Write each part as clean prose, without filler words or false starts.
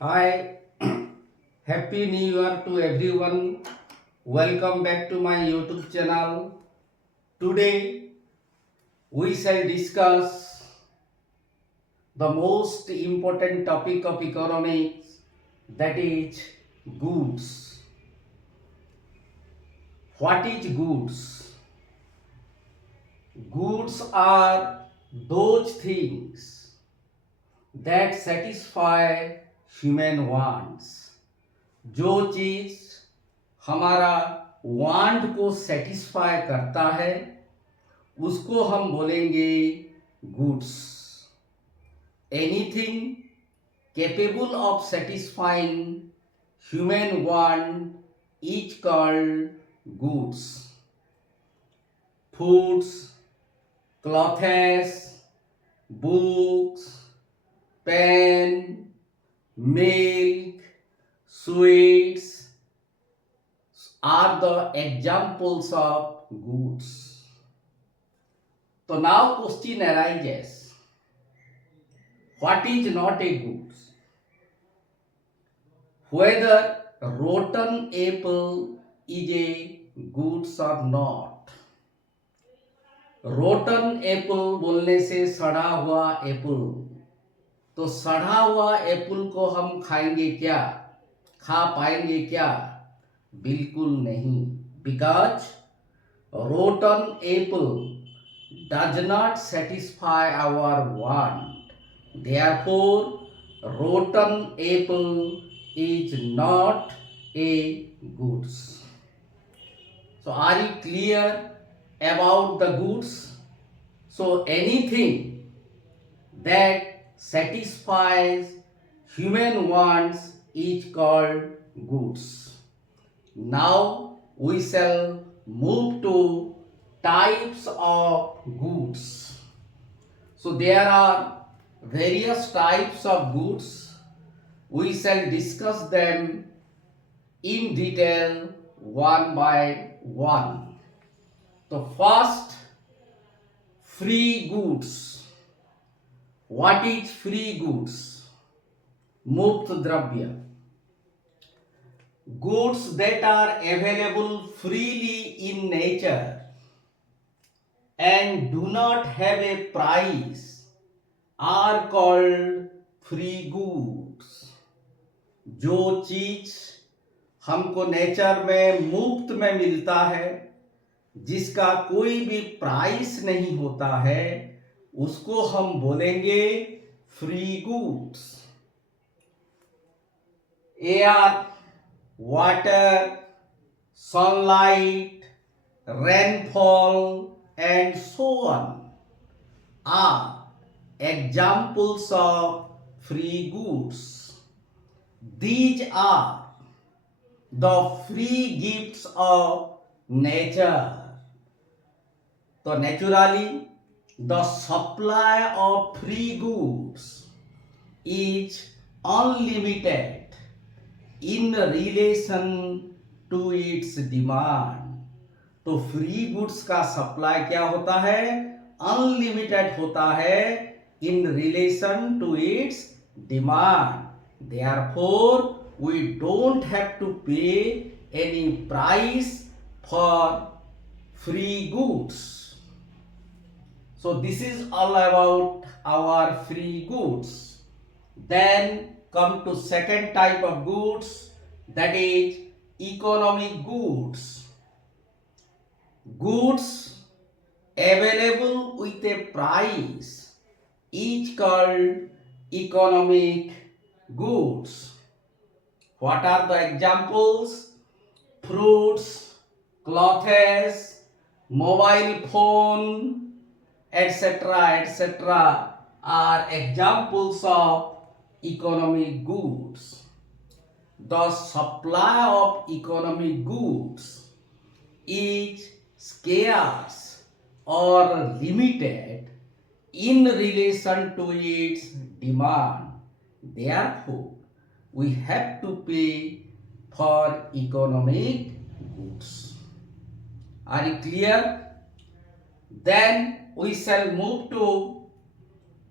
Hi, Happy New Year to everyone. Welcome back to my YouTube channel. Today we shall discuss the most important topic of economics, that is goods. What is goods? Goods are those things that satisfy human wants. जो चीज हमारा want को satisfy करता है उसको हम बोलेंगे goods. Anything capable of satisfying human want is called goods. Foods, clothes, books, pen, milk, sweets are the examples of goods. So now question arises, what is not a goods? Whether rotten apple is a goods or not. Rotten Apple बोलने से सड़ा हुआ Apple, तो सड़ा हुआ Apple को हम खाएंगे क्या, खा पाएंगे क्या? बिल्कुल नहीं, because rotten apple does not satisfy our want. Therefore, rotten apple is not a goods. So, are you clear about the goods? So, anything that satisfies human wants is called goods. Now we shall move to types of goods. So there are various types of goods. We shall discuss them in detail one by one. The first, free goods. What is free goods? Mukt dravya. Goods that are available freely in nature and do not have a price are called free goods. जो चीज हमको nature में मुफ्त में मिलता है, जिसका कोई भी प्राइस नहीं होता है, उसको हम बोलेंगे free goods. Air, water, sunlight, rainfall, and so on are examples of free goods. These are the free gifts of nature. So naturally, the supply of free goods is unlimited in relation to its demand. तो free goods का supply क्या होता है? Unlimited होता है in relation to its demand. Therefore, we don't have to pay any price for free goods. So this is all about our free goods. Then come to second type of goods, that is economic goods. Goods available with a price is called economic goods. What are the examples? Fruits, clothes, mobile phone, etc. are examples of economic goods. The supply of economic goods is scarce or limited in relation to its demand. Therefore, we have to pay for economic goods. Are you clear? Then we shall move to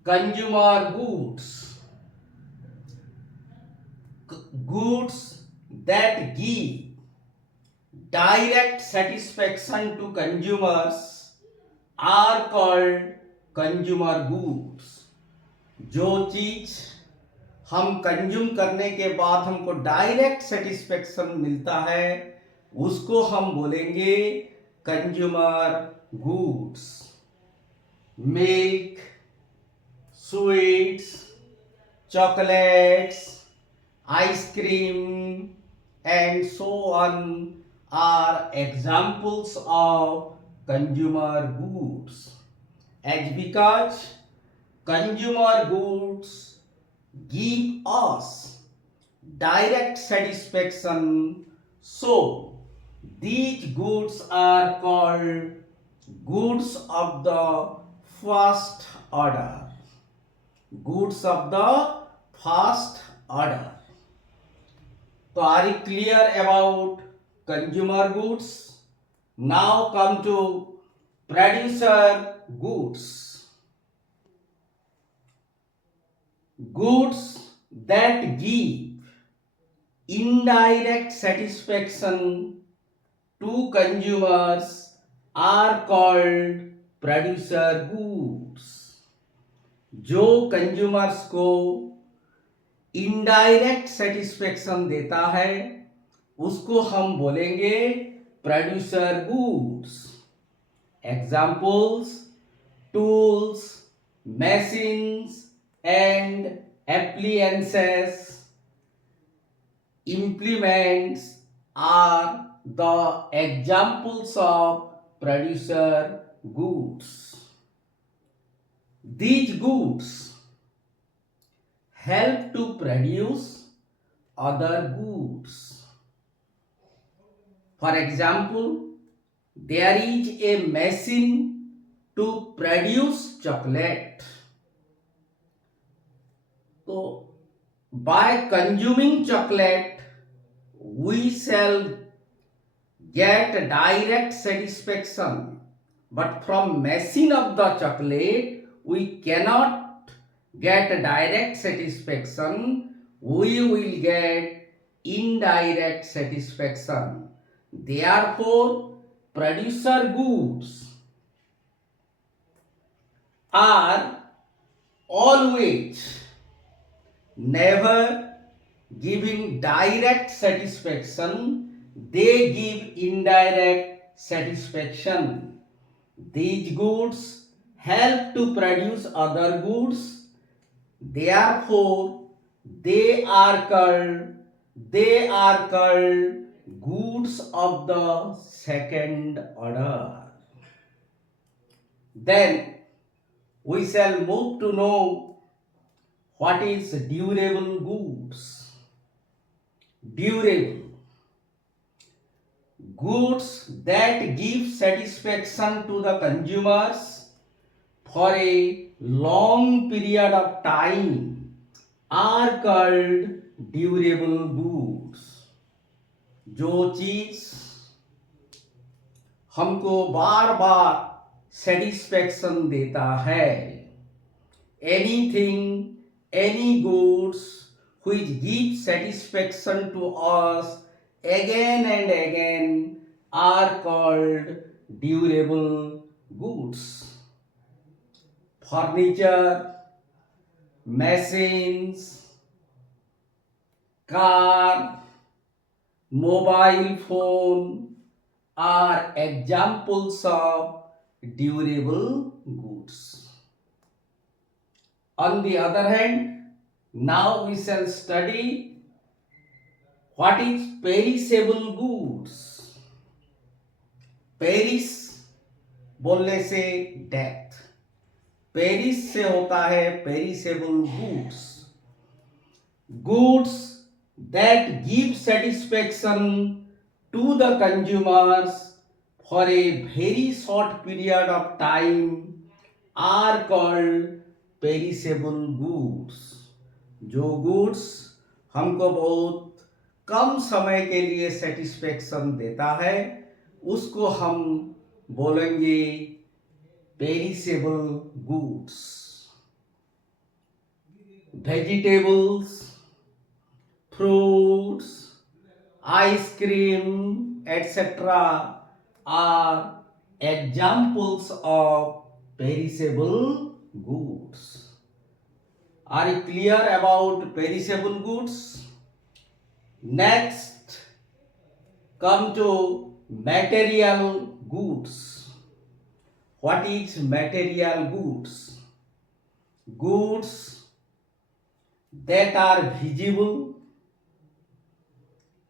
consumer goods. goods that give direct satisfaction to consumers are called consumer goods. जो चीज हम consume करने के बाद हमको direct satisfaction मिलता है उसको हम बोलेंगे consumer goods. Milk, sweets, chocolates, ice cream, and so on are examples of consumer goods. As because consumer goods give us direct satisfaction, so these goods are called goods of the first order. Goods of the first order. So are you clear about consumer goods? Now come to producer goods. Goods that give indirect satisfaction to consumers are called producer goods. जो consumers को indirect satisfaction देता है उसको हम बोलेंगे producer goods. Examples tools, machines and appliances, implements are the examples of producer goods. These goods help to produce other goods. For example, there is a machine to produce chocolate. So, by consuming chocolate, we shall get direct satisfaction. But from machine of the chocolate, we cannot get direct satisfaction. We will get indirect satisfaction. Therefore, producer goods are always never giving direct satisfaction. They give indirect satisfaction. These goods help to produce other goods. Therefore, they are called goods of the second order. Then we shall move to know what is durable goods. Durable goods that give satisfaction to the consumers for a long period of time are called durable goods. जो चीज हमको बार बार satisfaction देता है, anything, any goods which give satisfaction to us again and again are called durable goods. Furniture, machines, car, mobile phone are examples of durable goods. On the other hand, now we shall study what is perishable goods. Perish बोलने से death, Paris से होता है perishable goods. Goods that give satisfaction to the consumers for a very short period of time are called perishable goods. जो goods हमको बहुत कम समय के लिए सेटिस्फेक्शन देता है उसको हम बोलेंगे perishable goods. Vegetables, fruit, ice cream, etc. are examples of perishable goods. Are you clear about perishable goods? Next, come to material goods. What is material goods? Goods that are visible,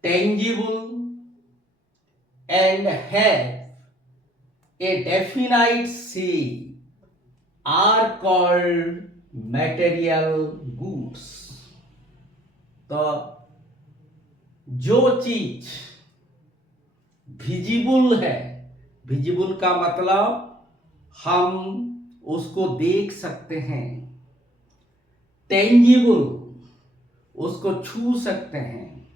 tangible, and have a definite shape are called material goods. तो जो चीज visible है, visible का मतलब हम उसको देख सकते हैं, टेंजिबल उसको छू सकते हैं,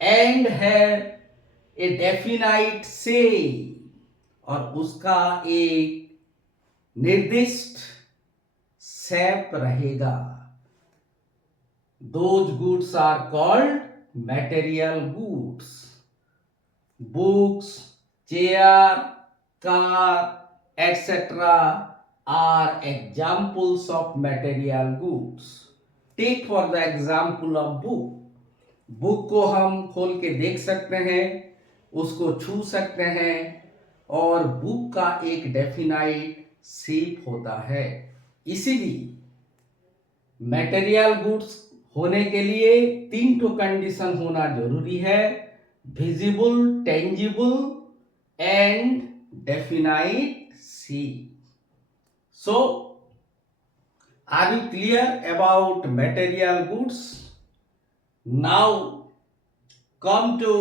and have a definite shape और उसका एक निर्दिष्ट शेप रहेगा. Those goods are called material goods. Books, chair, car, etc. are examples of material goods. Take for the example of book. Book को हम खोल के देख सकते हैं, उसको छू सकते हैं और बुक का एक डेफिनाइट शेप होता है. इसीलिए मटेरियल गुड्स होने के लिए 3 ठो कंडीशन होना जरूरी है: visible, tangible and definite shape. So are you clear about material goods? Now come to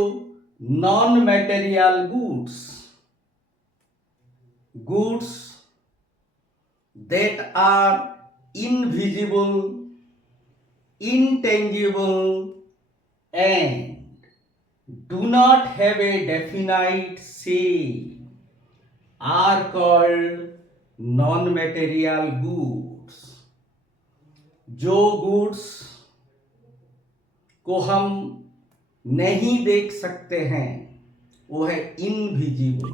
non-material goods. Goods that are invisible, intangible, and do not have a definite shape are called non-material goods. जो goods को हम नहीं देख सकते हैं वो है invisible,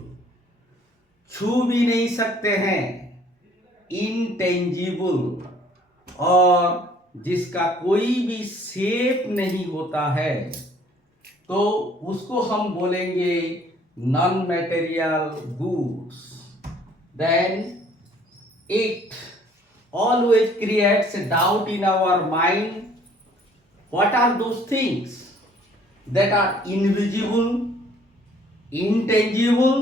छू भी नहीं सकते हैं इनटेंजिबल, और जिसका कोई भी शेप नहीं होता है तो उसको हम बोलेंगे non material goods. Then it always creates doubt in our mind. What are those things that are invisible, intangible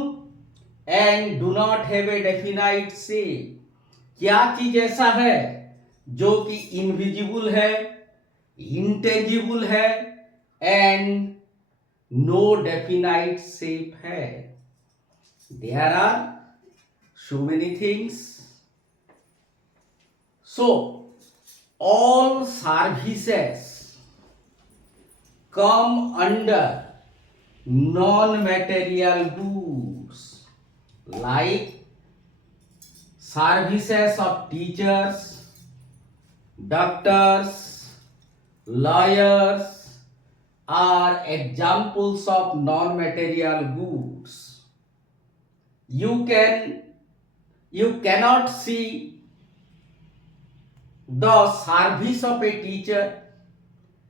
and do not have a definite shape? क्या चीज ऐसा है जो कि इनविजिबल है, इंटेंजिबल है एंड नो डेफिनाइट शेप है? There are so many things. So all services come under non-material goods, like services of teachers, doctors, lawyers are examples of non-material goods. You cannot see the service of a teacher.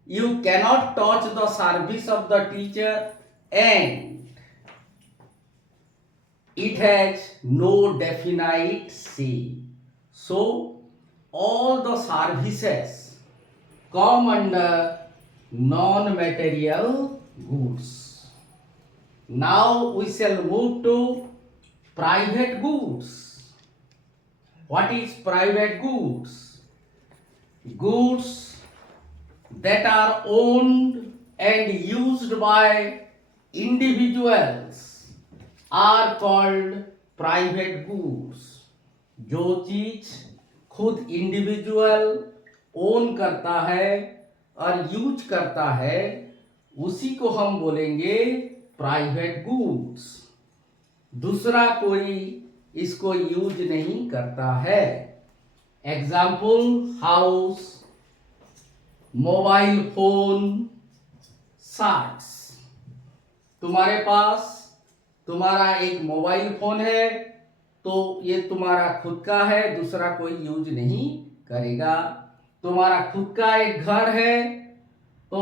You cannot touch the service of the teacher and it has no definite shape. So all the services come under non-material goods. Now we shall move to private goods. What is private goods? Goods that are owned and used by individuals are called private goods. जो चीज खुद individual own करता है और use करता है उसी को हम बोलेंगे प्राइवेट गुड्स. दूसरा कोई इसको यूज नहीं करता है. Example, house, mobile phone, shirts. तुम्हारे पास तुम्हारा एक मोबाइल फोन है तो ये तुम्हारा खुद का है, दूसरा कोई यूज नहीं करेगा। तुम्हारा खुद का एक घर है तो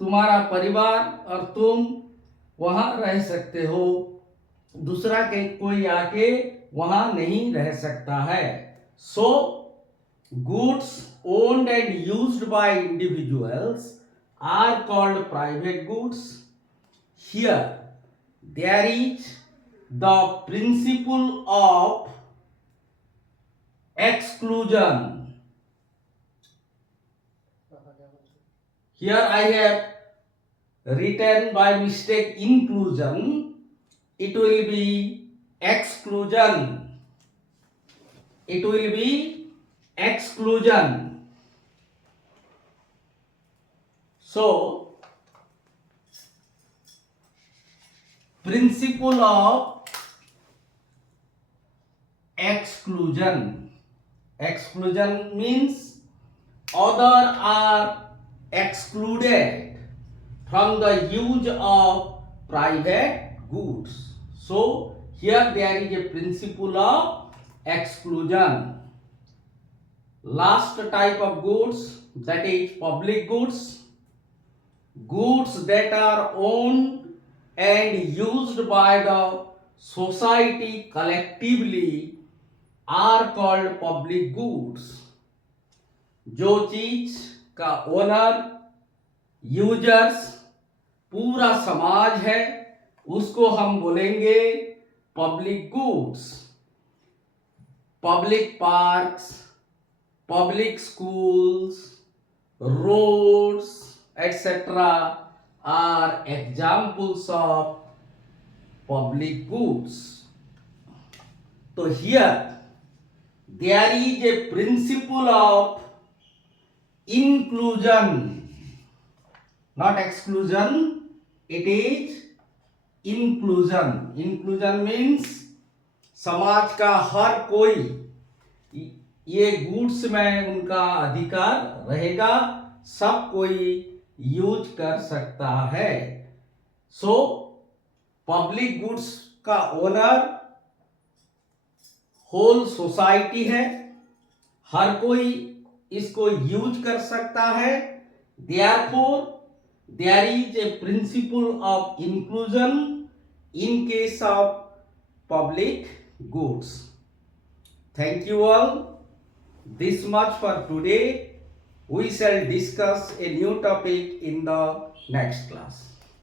तुम्हारा परिवार और तुम वहां रह सकते हो, दूसरा के कोई आके वहां नहीं रह सकता है। सो goods owned and used by individuals are called private goods. Here there is the principle of exclusion. Here I have written by mistake inclusion. It will be exclusion. It will be exclusion. So principle of exclusion. Exclusion means other are excluded from the use of private goods. So here there is a principle of exclusion. Last type of goods, that is public goods. Goods that are owned and used by the society collectively are called public goods. जो चीज का owner, users, पूरा समाज है उसको हम बोलेंगे public goods. Public parks, public schools, roads, etc. are examples of public goods. So here there is a principle of inclusion, not exclusion, it is inclusion. Inclusion means समाज का हर कोई ये गुड्स में उनका अधिकार रहेगा, सब कोई यूज कर सकता है। सो पब्लिक गुड्स का ओनर होल सोसाइटी है, हर कोई इसको यूज कर सकता है। Therefore there is a principle of inclusion in case of public goods. Thank you all. This much for today. We shall discuss a new topic in the next class.